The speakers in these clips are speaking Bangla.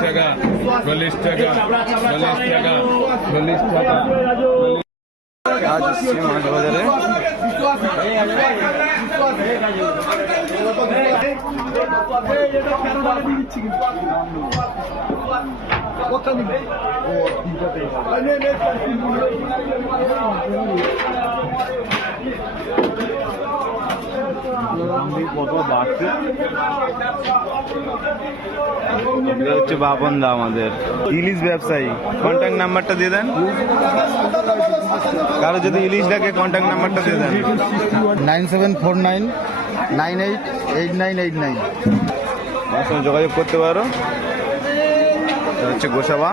টাকা চল্লিশ টাকা চল্লিশ টাকা চল্লিশ টাকা আজ এসছি মাছ বাজারে হচ্ছে বাপন দা আমাদের। ইলিশ ব্যবসায়ী কন্ট্যাক্ট নাম্বারটা দিয়ে দেন। কারও যদি ইলিশ লাগে কন্ট্যাক্ট নাম্বারটা দিয়ে দেন। Nine seven four nine nine eight eight nine eight nine. আমার সঙ্গে যোগাযোগ করতে পারো। হচ্ছে গোসাবা।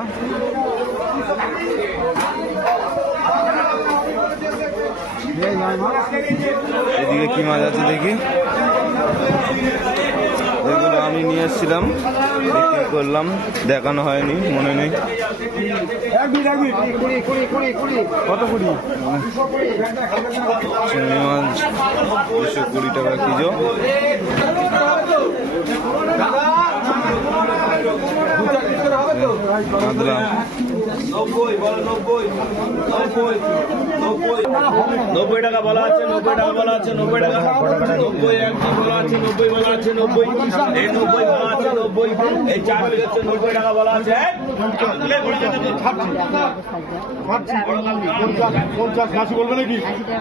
এদিকে কি মাছ আছে দেখি। এগুলো আমি নিয়ে এসেছিলাম বিক্রি করলাম দেখানো হয়নি মনে নেই। কত কুড়ি? চিংড়ি মাছ দুশো কুড়ি টাকা কিলো। কাতলা নব্বই। টাকা বলা আছে নব্বই টাকা বলা আছে নব্বই টাকা নব্বই একটি বলা আছে নব্বই বলা আছে নব্বই এই নব্বই বলা আছে নব্বই এই চার হচ্ছে নব্বই টাকা বলা আছে পঞ্চাশ বলবে নাকি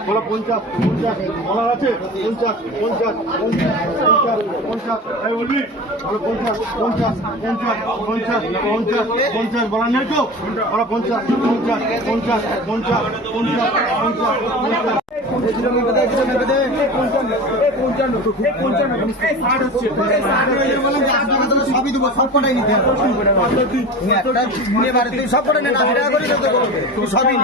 বলো পঞ্চাশ পঞ্চাশ বলার আছে পঞ্চাশ পঞ্চাশ পঞ্চাশ পঞ্চাশ এই পঞ্চাশ পঞ্চাশ পঞ্চাশ পঞ্চাশ পঞ্চাশ পঞ্চাশ বলার তো বলো পঞ্চাশ পঞ্চাশ পঞ্চাশ পঞ্চাশ পঞ্চাশ সবই দেবো সব কটাই নিতে হবে তুমি একটা নিয়ে বাড়িতে সব কটাই নেন আশি টাকা সবই